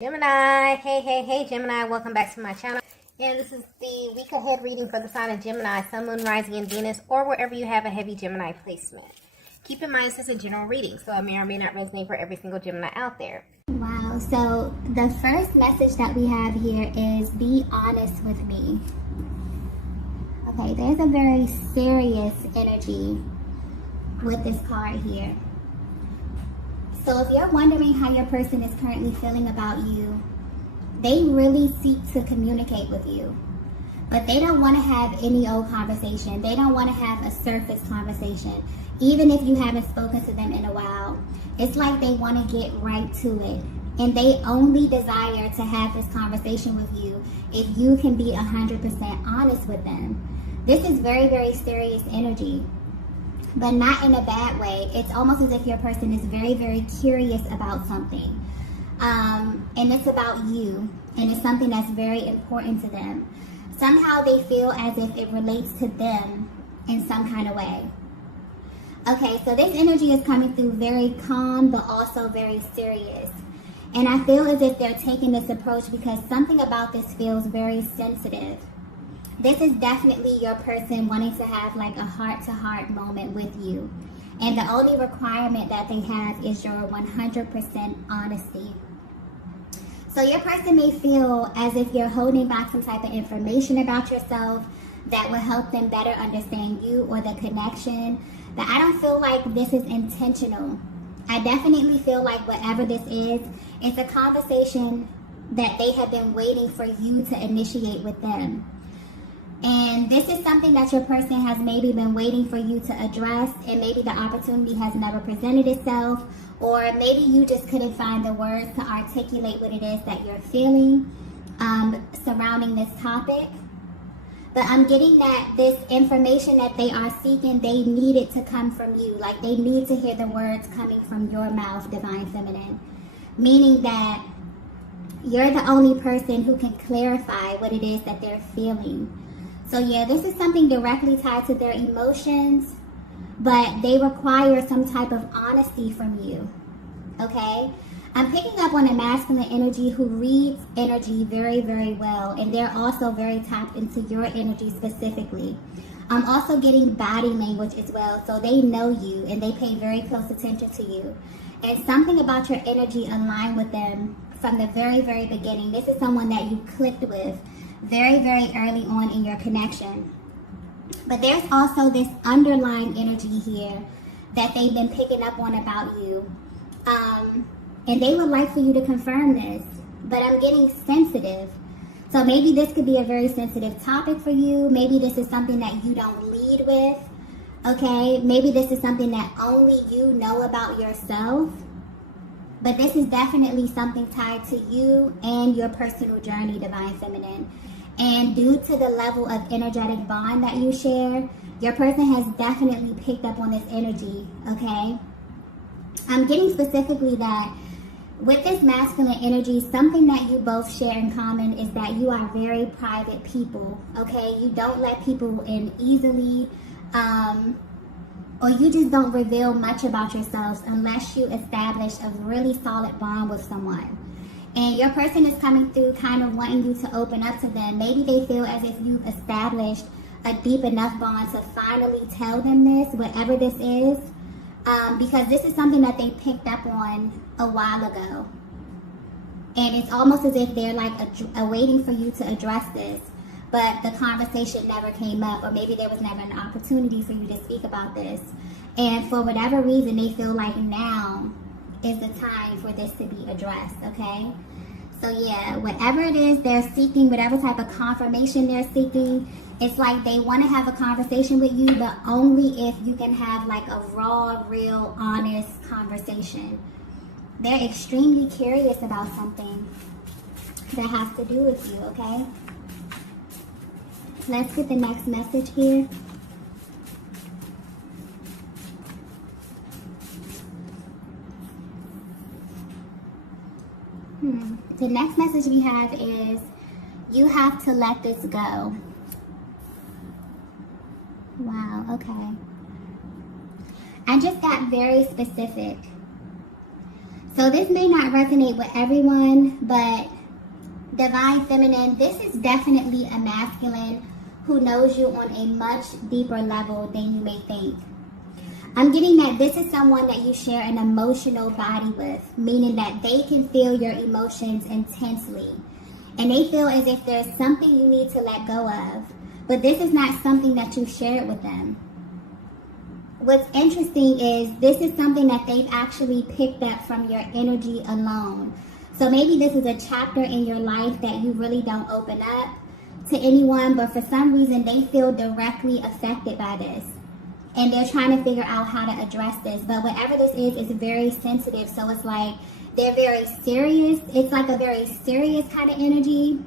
Gemini, hey Gemini, welcome back to my channel. And this is the week ahead reading for the sign of Gemini, Sun, Moon, Rising, and Venus, or wherever you have a heavy Gemini placement. Keep in mind this is a general reading, so it may or may not resonate for every single Gemini out there. Wow, so the first message that we have here is be honest with me. Okay, there's a very serious energy with this card here. So if you're wondering how your person is currently feeling about you, they really seek to communicate with you. But they don't want to have any old conversation. They don't want to have a surface conversation. Even if you haven't spoken to them in a while, it's like they want to get right to it. And they only desire to have this conversation with you if you can be 100% honest with them. This is very, very serious energy, but not in a bad way. It's almost as if your person is very, very curious about something. And it's about you, and it's something that's very important to them. Somehow they feel as if it relates to them in some kind of way. Okay, so this energy is coming through very calm, but also very serious. And I feel as if they're taking this approach because something about this feels very sensitive. This is definitely your person wanting to have like a heart-to-heart moment with you. And the only requirement that they have is your 100% honesty. So your person may feel as if you're holding back some type of information about yourself that will help them better understand you or the connection. But I don't feel like this is intentional. I definitely feel like whatever this is, it's a conversation that they have been waiting for you to initiate with them. And this is something that your person has maybe been waiting for you to address, and maybe the opportunity has never presented itself, or maybe you just couldn't find the words to articulate what it is that you're feeling surrounding this topic. But I'm getting that this information that they are seeking, they need it to come from you. Like they need to hear the words coming from your mouth, Divine Feminine. Meaning that you're the only person who can clarify what it is that they're feeling. So yeah, this is something directly tied to their emotions, but they require some type of honesty from you, okay? I'm picking up on a masculine energy who reads energy very, very well, and they're also very tapped into your energy specifically. I'm also getting body language as well, so they know you and they pay very close attention to you. And something about your energy aligned with them from the very, very beginning. This is someone that you clicked with very, very early on in your connection. But there's also this underlying energy here that they've been picking up on about you. And they would like for you to confirm this, but I'm getting sensitive. So maybe this could be a very sensitive topic for you. Maybe this is something that you don't lead with, okay? Maybe this is something that only you know about yourself. But this is definitely something tied to you and your personal journey, Divine Feminine. And due to the level of energetic bond that you share, your person has definitely picked up on this energy, okay? I'm getting specifically that with this masculine energy, something that you both share in common is that you are very private people, okay? You don't let people in easily, or you just don't reveal much about yourselves unless you establish a really solid bond with someone. And your person is coming through kind of wanting you to open up to them. Maybe they feel as if you've established a deep enough bond to finally tell them this, whatever this is, because this is something that they picked up on a while ago. And it's almost as if they're like waiting for you to address this, but the conversation never came up, or maybe there was never an opportunity for you to speak about this. And for whatever reason, they feel like now is the time for this to be addressed, okay? So yeah, whatever it is they're seeking, whatever type of confirmation they're seeking, it's like they want to have a conversation with you, but only if you can have like a raw, real, honest conversation. They're extremely curious about something that has to do with you, okay? Let's get the next message here. The next message we have is, you have to let this go. Wow, okay. I just got very specific. So this may not resonate with everyone, but Divine Feminine, this is definitely a masculine who knows you on a much deeper level than you may think. I'm getting that this is someone that you share an emotional body with, meaning that they can feel your emotions intensely. And they feel as if there's something you need to let go of. But this is not something that you shared with them. What's interesting is this is something that they've actually picked up from your energy alone. So maybe this is a chapter in your life that you really don't open up to anyone, but for some reason they feel directly affected by this. And they're trying to figure out how to address this. But whatever this is very sensitive. So it's like they're very serious. It's like a very serious kind of energy.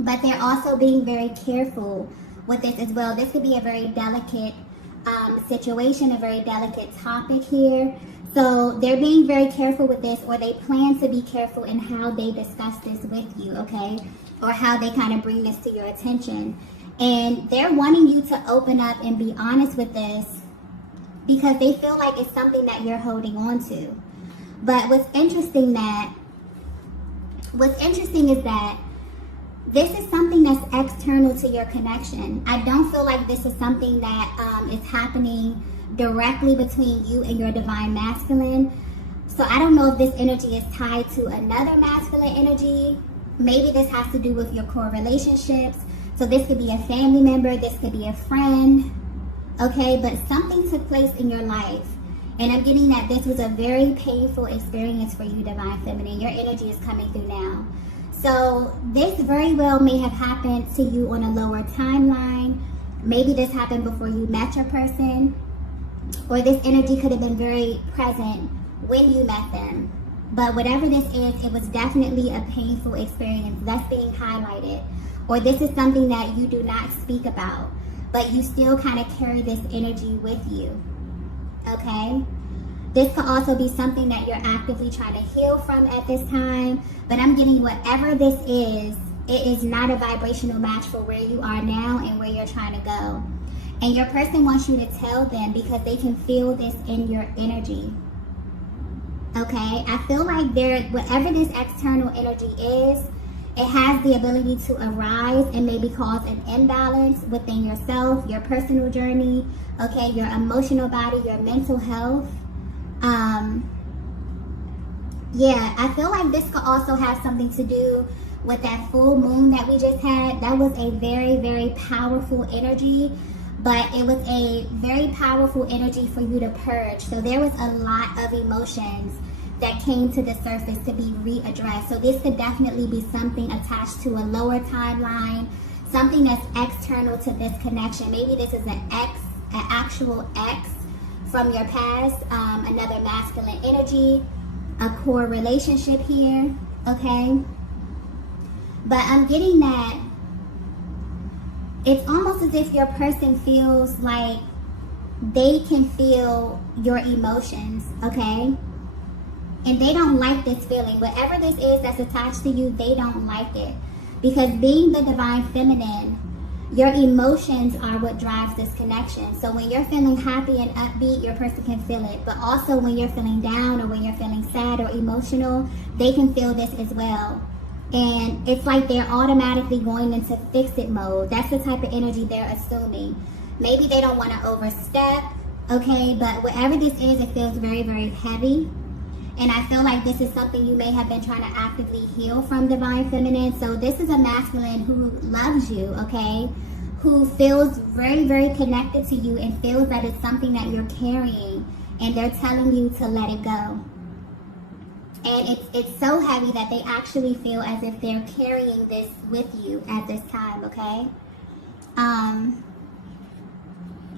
But they're also being very careful with this as well. This could be a very delicate situation, a very delicate topic here. So they're being very careful with this, or they plan to be careful in how they discuss this with you, okay? Or how they kind of bring this to your attention. And they're wanting you to open up and be honest with this because they feel like it's something that you're holding on to. But what's interesting is that this is something that's external to your connection. I don't feel like this is something that is happening directly between you and your divine masculine. So I don't know if this energy is tied to another masculine energy. Maybe this has to do with your core relationships. So this could be a family member, this could be a friend, okay? But something took place in your life. And I'm getting that this was a very painful experience for you, Divine Feminine. Your energy is coming through now. So this very well may have happened to you on a lower timeline. Maybe this happened before you met your person. Or this energy could have been very present when you met them. But whatever this is, it was definitely a painful experience that's being highlighted. Or this is something that you do not speak about, but you still kind of carry this energy with you, okay? This could also be something that you're actively trying to heal from at this time, but I'm getting whatever this is, it is not a vibrational match for where you are now and where you're trying to go. And your person wants you to tell them because they can feel this in your energy, okay? I feel like whatever this external energy is, it has the ability to arise and maybe cause an imbalance within yourself, your personal journey, okay, your emotional body, your mental health. Yeah, I feel like this could also have something to do with that full moon that we just had. That was a very, very powerful energy, but it was a very powerful energy for you to purge. So there was a lot of emotions that came to the surface to be readdressed. So this could definitely be something attached to a lower timeline, something that's external to this connection. Maybe this is an actual ex from your past, another masculine energy, a core relationship here, okay? But I'm getting that it's almost as if your person feels like they can feel your emotions, okay? And they don't like this feeling. Whatever this is that's attached to you, they don't like it. Because being the divine feminine, your emotions are what drives this connection. So when you're feeling happy and upbeat, your person can feel it. But also when you're feeling down or when you're feeling sad or emotional, they can feel this as well. And it's like they're automatically going into fix-it mode. That's the type of energy they're assuming. Maybe they don't want to overstep, okay? But whatever this is, it feels very, very heavy. And I feel like this is something you may have been trying to actively heal from, Divine Feminine. So this is a masculine who loves you, okay? Who feels very, very connected to you and feels that it's something that you're carrying. And they're telling you to let it go. And it's so heavy that they actually feel as if they're carrying this with you at this time, okay?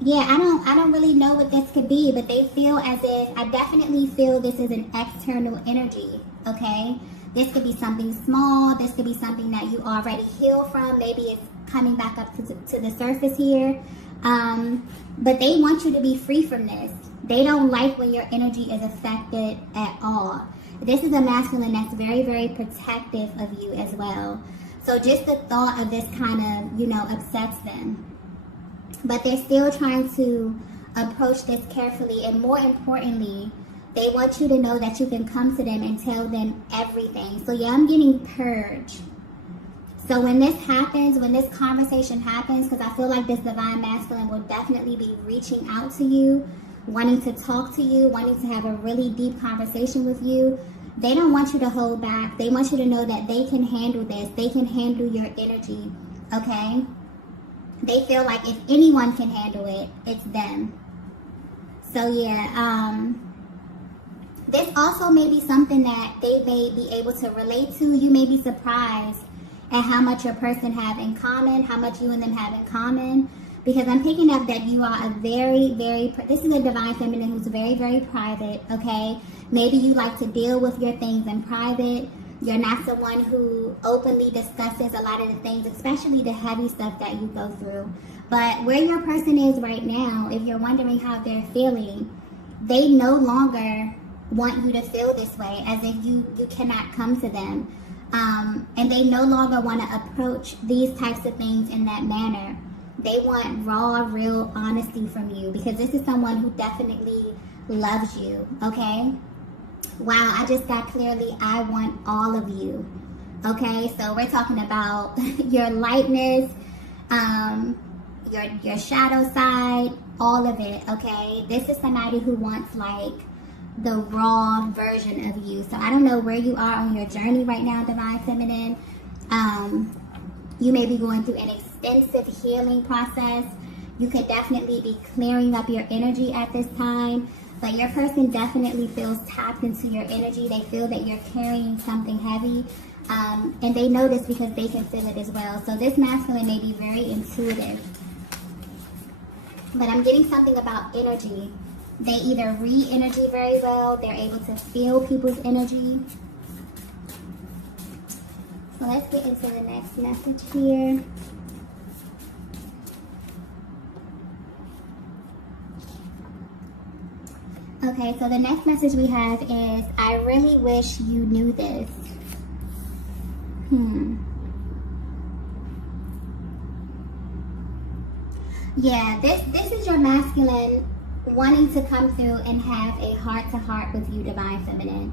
Yeah, I don't really know what this could be, but they feel as if, I definitely feel this is an external energy, okay? This could be something small, this could be something that you already healed from, maybe it's coming back up to the surface here. But they want you to be free from this. They don't like when your energy is affected at all. This is a masculine that's very, very protective of you as well. So just the thought of this kind of, upsets them. But they're still trying to approach this carefully. And more importantly, They want you to know that you can come to them and tell them everything. So yeah, I'm getting purge. So when this happens, when this conversation happens, because I feel like this divine masculine will definitely be reaching out to you, wanting to talk to you, wanting to have a really deep conversation with you. They don't want you to hold back. They want you to know that they can handle this. They can handle your energy, okay? They feel like if anyone can handle it, it's them. So yeah, this also may be something that they may be able to relate to. You may be surprised at how much your person have in common, how much you and them have in common. Because I'm picking up that you are a very, this is a divine feminine who's very, very private, okay? Maybe you like to deal with your things in private. You're not someone who openly discusses a lot of the things, especially the heavy stuff that you go through. But where your person is right now, if you're wondering how they're feeling, they no longer want you to feel this way, as if you cannot come to them. And they no longer want to approach these types of things in that manner. They want raw, real honesty from you, because this is someone who definitely loves you, okay? Wow, I just got clearly, I want all of you, okay? So we're talking about your lightness, your shadow side, all of it, okay? This is somebody who wants like the raw version of you. So I don't know where you are on your journey right now, divine feminine. You may be going through an extensive healing process. You could definitely be clearing up your energy at this time, but your person definitely feels tapped into your energy. They feel that you're carrying something heavy, and they know this because they can feel it as well. So this masculine may be very intuitive, but I'm getting something about energy. They either read energy very well, they're able to feel people's energy. So let's get into the next message here. Okay, so the next message we have is, I really wish you knew this. Yeah, this is your masculine wanting to come through and have a heart-to-heart with you, divine feminine.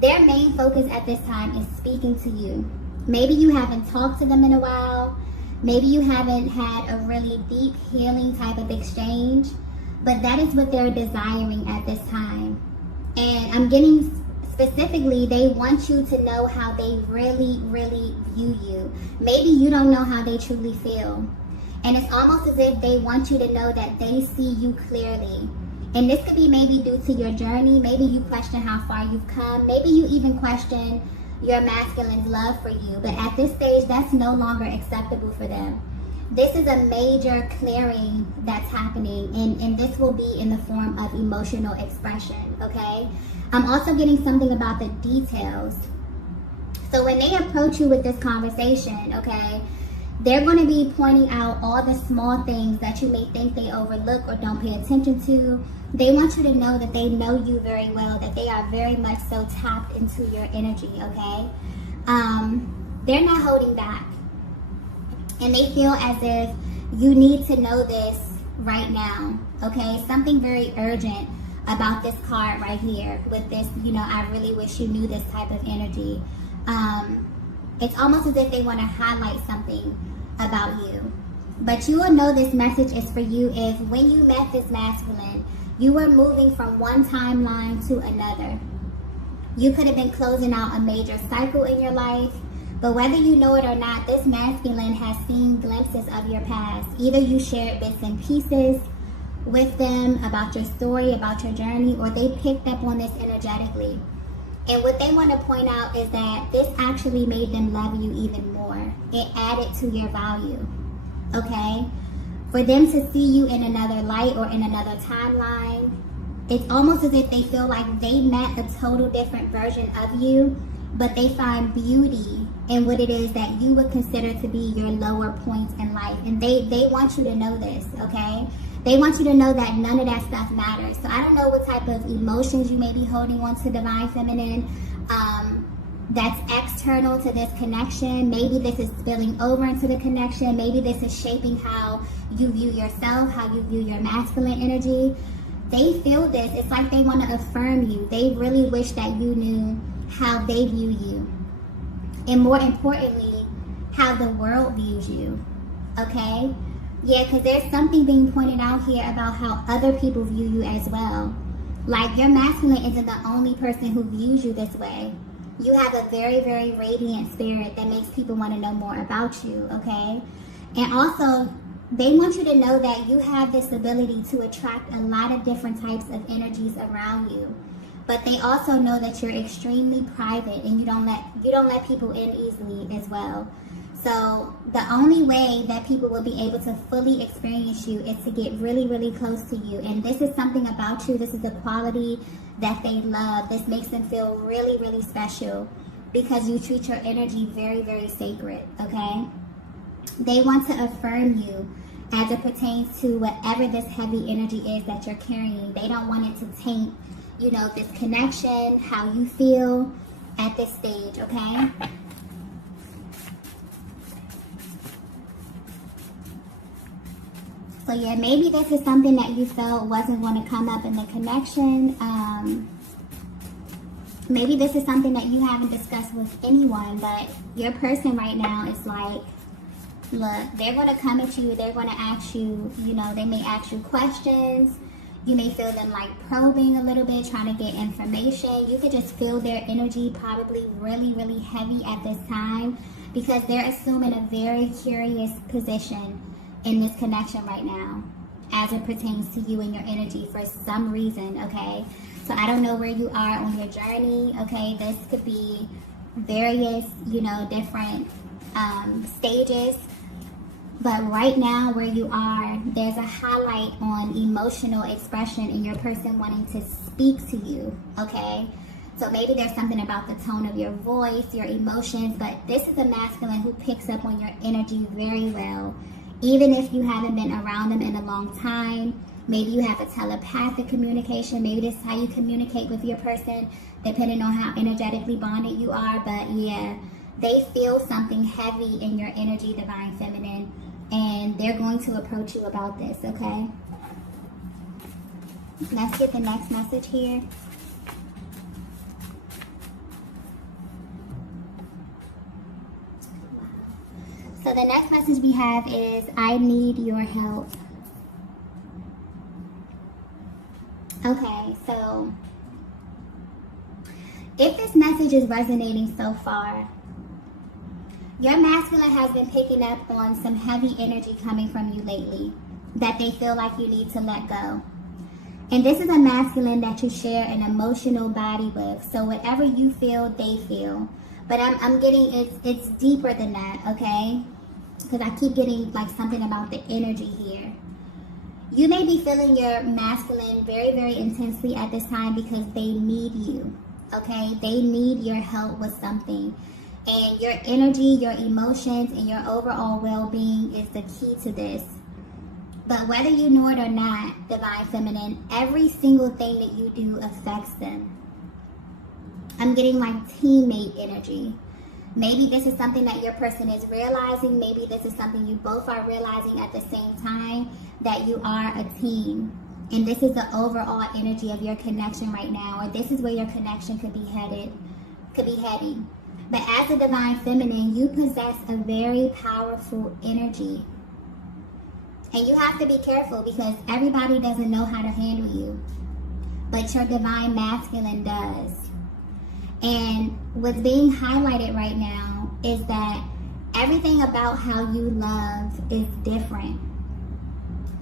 Their main focus at this time is speaking to you. Maybe you haven't talked to them in a while. Maybe you haven't had a really deep healing type of exchange, but that is what they're desiring at this time. And I'm getting specifically, they want you to know how they really, really view you. Maybe you don't know how they truly feel. And it's almost as if they want you to know that they see you clearly. And this could be maybe due to your journey. Maybe you question how far you've come. Maybe you even question your masculine's love for you. But at this stage, that's no longer acceptable for them. This is a major clearing that's happening. And this will be in the form of emotional expression, okay? I'm also getting something about the details. So when they approach you with this conversation, okay, they're going to be pointing out all the small things that you may think they overlook or don't pay attention to. They want you to know that they know you very well, that they are very much so tapped into your energy, okay? They're not holding back. And they feel as if you need to know this right now, okay? Something very urgent about this card right here with this, I really wish you knew this type of energy. It's almost as if they want to highlight something about you. But you will know this message is for you if when you met this masculine, you were moving from one timeline to another. You could have been closing out a major cycle in your life, but whether you know it or not, this masculine has seen glimpses of your past. Either you shared bits and pieces with them about your story, about your journey, or they picked up on this energetically. And what they want to point out is that this actually made them love you even more. It added to your value, okay? For them to see you in another light or in another timeline, it's almost as if they feel like they met a total different version of you, but they find beauty in what it is that you would consider to be your lower points in life. And they want you to know this, okay? They want you to know that none of that stuff matters. So I don't know what type of emotions you may be holding on to, divine feminine, that's external to this connection. Maybe this is spilling over into the connection. Maybe this is shaping how you view yourself, how you view your masculine energy. They feel this. It's like they want to affirm you. They really wish that you knew how they view you. And more importantly, how the world views you. Okay? Yeah, because there's something being pointed out here about how other people view you as well. Like, your masculine isn't the only person who views you this way. You have a very, very radiant spirit that makes people want to know more about you, okay? And also, they want you to know that you have this ability to attract a lot of different types of energies around you. But they also know that you're extremely private and you don't let people in easily as well. So the only way that people will be able to fully experience you is to get really, really close to you. And this is something about you. This is a quality that they love. This makes them feel really, really special because you treat your energy very, very sacred, okay? They want to affirm you as it pertains to whatever this heavy energy is that you're carrying. They don't want it to taint, you know, this connection, how you feel at this stage, okay? So yeah, maybe this is something that you felt wasn't going to come up in the connection. Maybe this is something that you haven't discussed with anyone, but your person right now is like, look, they're going to come at you, they're going to ask you, you know, they may ask you questions. You may feel them like probing a little bit, trying to get information. You could just feel their energy probably really, really heavy at this time because they're assuming a very curious position in this connection right now as it pertains to you and your energy for some reason, okay? So I don't know where you are on your journey, okay? This could be various, you know, different stages. But right now where you are, there's a highlight on emotional expression and your person wanting to speak to you, okay? So maybe there's something about the tone of your voice, your emotions, but this is a masculine who picks up on your energy very well. Even if you haven't been around them in a long time, maybe you have a telepathic communication, maybe this is how you communicate with your person, depending on how energetically bonded you are. But yeah, they feel something heavy in your energy, Divine Feminine, and they're going to approach you about this, okay? Let's get the next message here. So the next message we have is, I need your help. Okay, so if this message is resonating so far, your masculine has been picking up on some heavy energy coming from you lately that they feel like you need to let go. And this is a masculine that you share an emotional body with. So whatever you feel, they feel. But I'm getting, it's deeper than that, okay? Because I keep getting like something about the energy here. You may be feeling your masculine very, very intensely at this time because they need you, okay? They need your help with something. And your energy, your emotions, and your overall well-being is the key to this. But whether you know it or not, Divine Feminine, every single thing that you do affects them. I'm getting like teammate energy. Maybe this is something that your person is realizing. Maybe this is something you both are realizing at the same time, that you are a team. And this is the overall energy of your connection right now, or this is where your connection could be heading. But as a Divine Feminine, you possess a very powerful energy. And you have to be careful because everybody doesn't know how to handle you. But your Divine Masculine does. And what's being highlighted right now is that everything about how you love is different.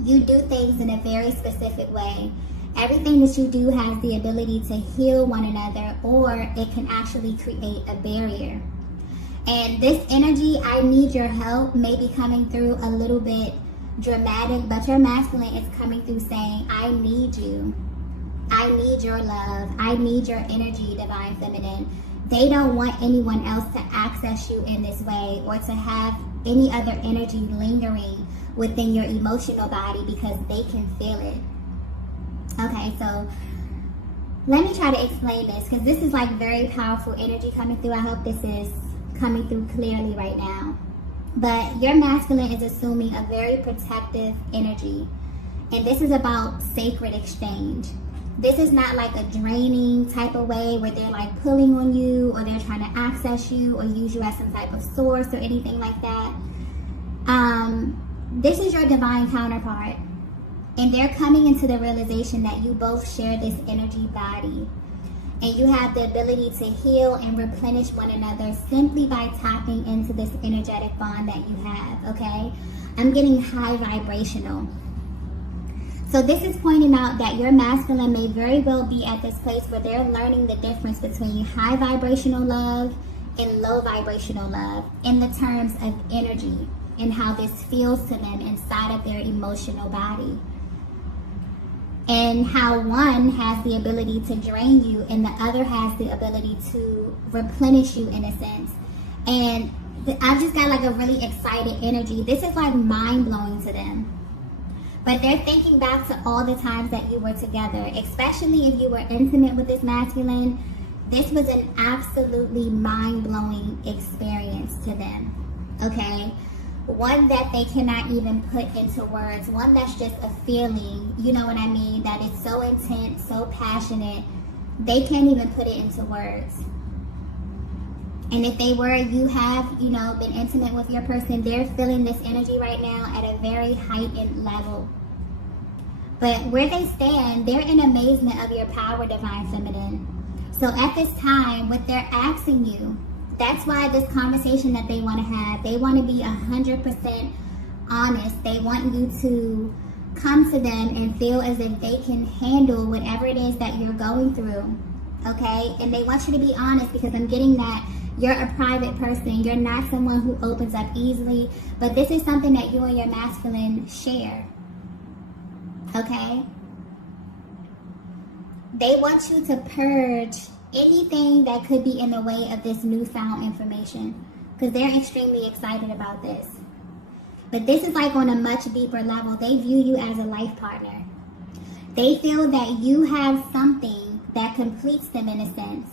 You do things in a very specific way. Everything that you do has the ability to heal one another, or it can actually create a barrier. And this energy, I need your help, may be coming through a little bit dramatic, but your masculine is coming through saying, I need you. I need your love. I need your energy, Divine Feminine. They don't want anyone else to access you in this way or to have any other energy lingering within your emotional body because they can feel it. Okay, so let me try to explain this because this is like very powerful energy coming through. I hope this is coming through clearly right now. But your masculine is assuming a very protective energy. And this is about sacred exchange. This is not like a draining type of way where they're like pulling on you or they're trying to access you or use you as some type of source or anything like that. This is your divine counterpart. And they're coming into the realization that you both share this energy body. And you have the ability to heal and replenish one another simply by tapping into this energetic bond that you have, okay? I'm getting high vibrational. So this is pointing out that your masculine may very well be at this place where they're learning the difference between high vibrational love and low vibrational love in the terms of energy and how this feels to them inside of their emotional body. And how one has the ability to drain you and the other has the ability to replenish you in a sense. And I just got like a really excited energy. This is like mind-blowing to them. But they're thinking back to all the times that you were together, especially if you were intimate with this masculine. This was an absolutely mind-blowing experience to them, okay? One that they cannot even put into words, one that's just a feeling, you know what I mean, that is so intense, so passionate, they can't even put it into words. And if you have, been intimate with your person, they're feeling this energy right now at a very heightened level. But where they stand, they're in amazement of your power, Divine Feminine. So at this time, what they're asking you, that's why this conversation that they want to have, they want to be 100% honest. They want you to come to them and feel as if they can handle whatever it is that you're going through, okay? And they want you to be honest, because I'm getting that you're a private person. You're not someone who opens up easily, but this is something that you and your masculine share, okay? They want you to purge anything that could be in the way of this newfound information, because they're extremely excited about this. But this is like on a much deeper level. They view you as a life partner. They feel that you have something that completes them in a sense,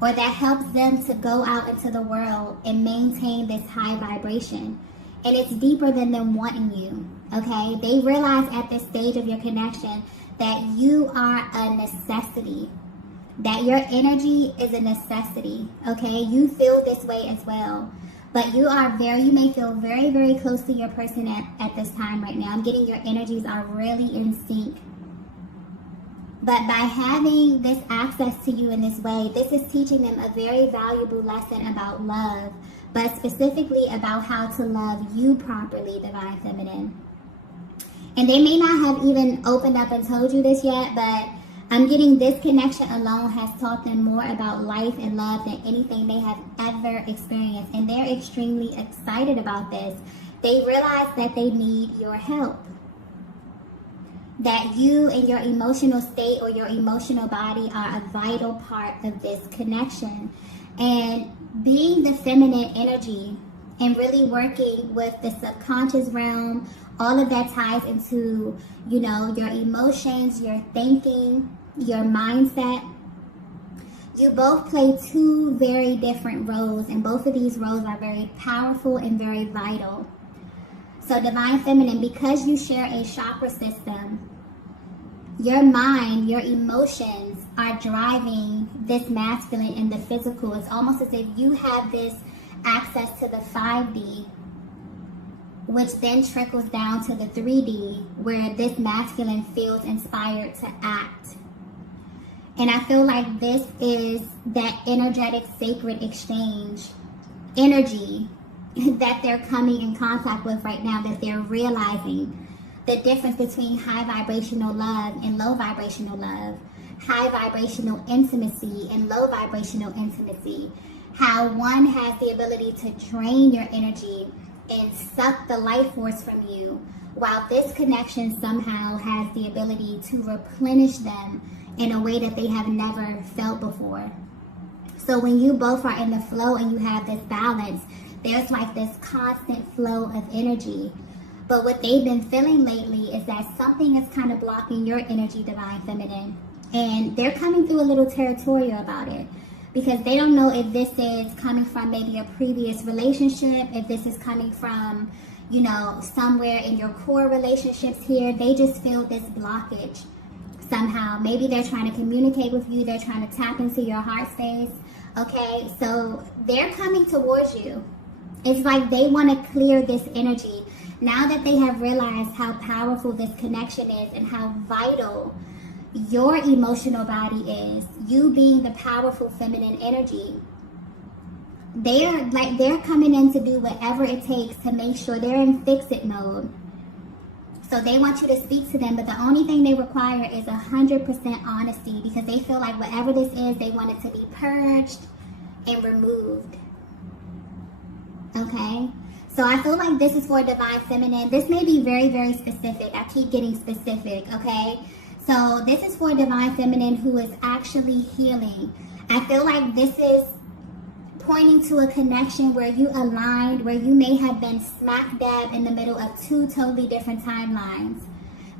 or that helps them to go out into the world and maintain this high vibration. And it's deeper than them wanting you, okay? They realize at this stage of your connection that you are a necessity, that your energy is a necessity, okay? You feel this way as well. But you may feel very, very close to your person at this time right now. I'm getting your energies are really in sync. But by having this access to you in this way, this is teaching them a very valuable lesson about love, but specifically about how to love you properly, Divine Feminine. And they may not have even opened up and told you this yet, but I'm getting this connection alone has taught them more about life and love than anything they have ever experienced. And they're extremely excited about this. They realize that they need your help. That you and your emotional state or your emotional body are a vital part of this connection. And being the feminine energy and really working with the subconscious realm, all of that ties into, your emotions, your thinking, your mindset. You both play two very different roles, and both of these roles are very powerful and very vital. So Divine Feminine, because you share a chakra system, your mind, your emotions are driving this masculine in the physical. It's almost as if you have this access to the 5D, which then trickles down to the 3D, where this masculine feels inspired to act. And I feel like this is that energetic sacred exchange energy that they're coming in contact with right now, that they're realizing the difference between high vibrational love and low vibrational love, high vibrational intimacy and low vibrational intimacy, how one has the ability to drain your energy and suck the life force from you, while this connection somehow has the ability to replenish them in a way that they have never felt before. So when you both are in the flow and you have this balance, there's like this constant flow of energy. But what they've been feeling lately is that something is kind of blocking your energy, Divine Feminine. And they're coming through a little territorial about it, because they don't know if this is coming from maybe a previous relationship, if this is coming from, you know, somewhere in your core relationships here, they just feel this blockage somehow. Maybe they're trying to communicate with you. They're trying to tap into your heart space. Okay, so they're coming towards you. It's like they want to clear this energy. Now that they have realized how powerful this connection is and how vital your emotional body is, you being the powerful feminine energy, they're coming in to do whatever it takes to make sure they're in fix-it mode. So they want you to speak to them, but the only thing they require is 100% honesty, because they feel like whatever this is, they want it to be purged and removed. Okay? So I feel like this is for divine feminine. This may be very, very specific. I keep getting specific, okay? So this is for divine feminine who is actually healing. I feel like this is pointing to a connection where you aligned, where you may have been smack dab in the middle of two totally different timelines.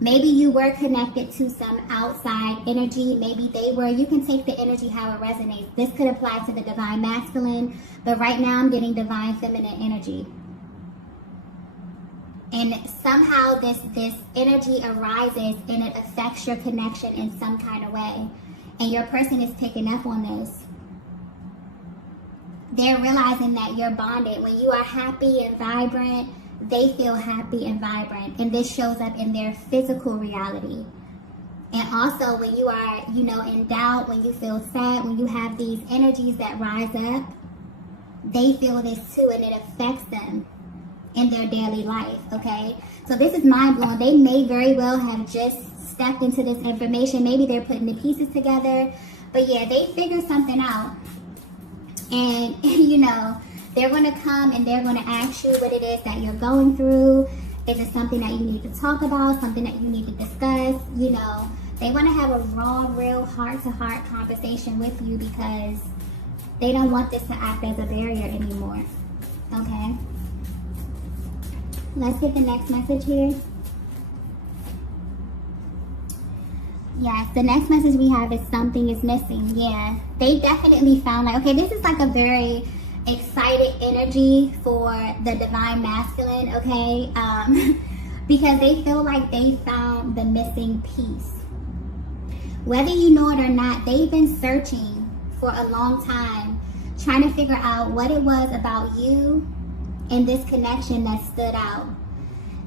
Maybe you were connected to some outside energy. Maybe they were. You can take the energy how it resonates. This could apply to the divine masculine, but right now I'm getting divine feminine energy. And somehow this energy arises and it affects your connection in some kind of way. And your person is picking up on this. They're realizing that you're bonded. When you are happy and vibrant, they feel happy and vibrant. And this shows up in their physical reality. And also when you are, you know, in doubt, when you feel sad, when you have these energies that rise up, they feel this too, and it affects them in their daily life, okay? So this is mind-blowing. They may very well have just stepped into this information. Maybe they're putting the pieces together. But yeah, they figured something out. And, you know, they're going to come and they're going to ask you what it is that you're going through. Is it something that you need to talk about, something that you need to discuss? You know, they want to have a raw, real, heart-to-heart conversation with you because they don't want this to act as a barrier anymore, okay? Let's get the next message here. Yes, the next message we have is something is missing. Yeah, they definitely found, like, okay, this is like a very excited energy for the divine masculine, okay? Because they feel like they found the missing piece. Whether you know it or not, they've been searching for a long time, trying to figure out what it was about you and this connection that stood out.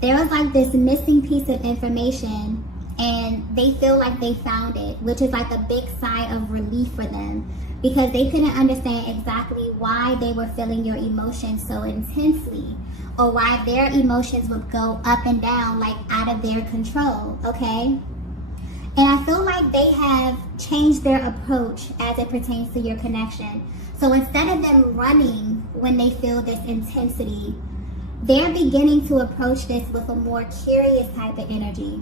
There was like this missing piece of information, and they feel like they found it, which is like a big sigh of relief for them, because they couldn't understand exactly why they were feeling your emotions so intensely, or why their emotions would go up and down like out of their control, okay? And I feel like they have changed their approach as it pertains to your connection. So instead of them running when they feel this intensity, they're beginning to approach this with a more curious type of energy,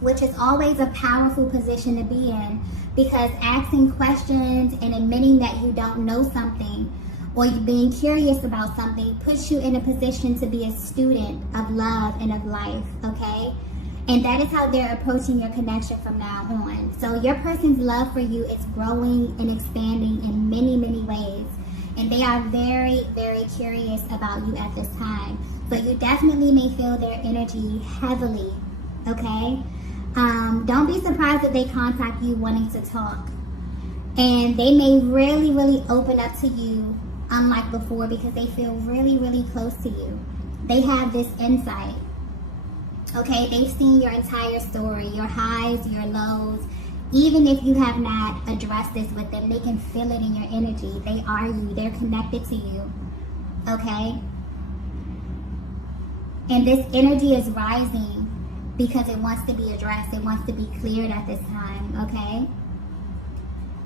which is always a powerful position to be in, because asking questions and admitting that you don't know something or being curious about something puts you in a position to be a student of love and of life, okay? And that is how they're approaching your connection from now on. So your person's love for you is growing and expanding in many, many ways. And they are very, very curious about you at this time. So you definitely may feel their energy heavily, okay? Don't be surprised if they contact you wanting to talk. And they may really, really open up to you, unlike before, because they feel really, really close to you. They have this insight. Okay, they've seen your entire story, your highs, your lows. Even if you have not addressed this with them, they can feel it in your energy. They are you. They're connected to you. Okay? And this energy is rising because it wants to be addressed. It wants to be cleared at this time. Okay?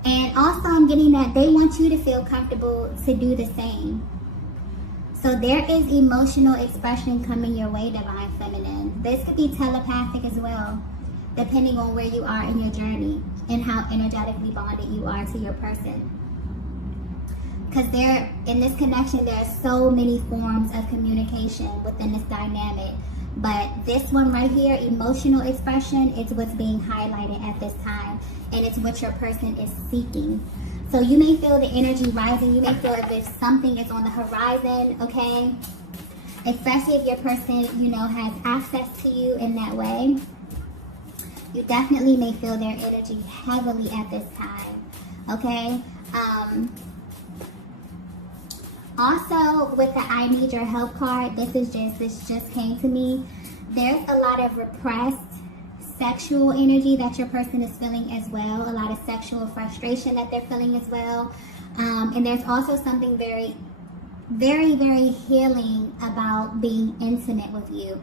And also I'm getting that they want you to feel comfortable to do the same. So there is emotional expression coming your way, divine feminine. This could be telepathic as well, depending on where you are in your journey and how energetically bonded you are to your person. Because in this connection, there are so many forms of communication within this dynamic. But this one right here, emotional expression, is what's being highlighted at this time. And it's what your person is seeking. So you may feel the energy rising. You may feel as if something is on the horizon, okay? especially if your person, you know, has access to you in that way. You definitely may feel their energy heavily at this time, okay? Also, with the I need your help card, this just came to me. There's a lot of repressed sexual energy that your person is feeling as well. A lot of sexual frustration that they're feeling as well. And there's also something very, very, very healing about being intimate with you.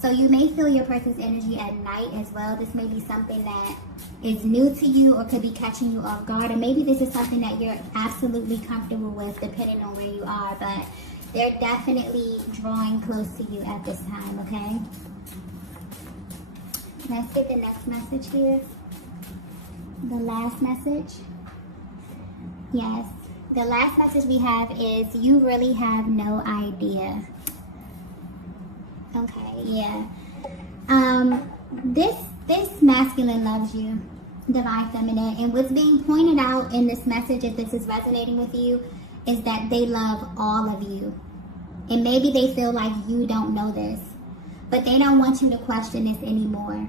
So you may feel your person's energy at night as well. This may be something that is new to you or could be catching you off guard. Or maybe this is something that you're absolutely comfortable with depending on where you are. But they're definitely drawing close to you at this time, okay? Let's get the next message here. The last message. Yes. The last message we have is you really have no idea. Okay, yeah. This masculine loves you, divine feminine, and what's being pointed out in this message, if this is resonating with you, is that they love all of you. And maybe they feel like you don't know this, but they don't want you to question this anymore.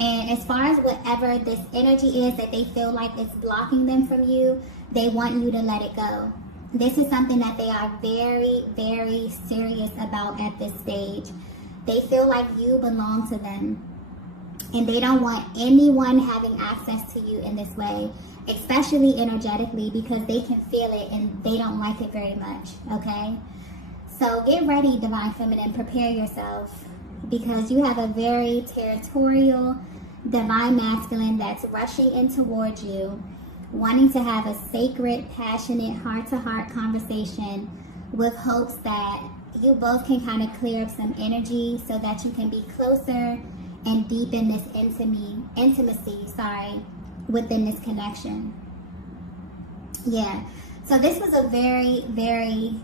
And as far as whatever this energy is that they feel like it's blocking them from you, they want you to let it go. This is something that they are very, very serious about at this stage. They feel like you belong to them. And they don't want anyone having access to you in this way, especially energetically, because they can feel it and they don't like it very much, okay? So get ready, divine feminine. Prepare yourself, because you have a very territorial divine masculine that's rushing in towards you, wanting to have a sacred, passionate, heart-to-heart conversation with hopes that you both can kind of clear up some energy so that you can be closer and deepen this intimacy, within this connection. Yeah. So this was a very, very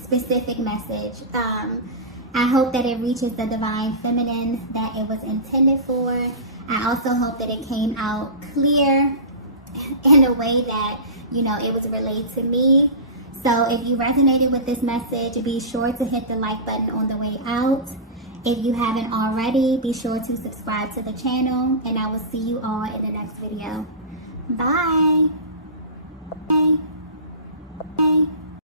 specific message. I hope that it reaches the divine feminine that it was intended for. I also hope that it came out clear in a way that, you know, it was relayed to me. So if you resonated with this message, be sure to hit the like button on the way out. If you haven't already, be sure to subscribe to the channel, and I will see you all in the next video. Bye. Bye. Bye.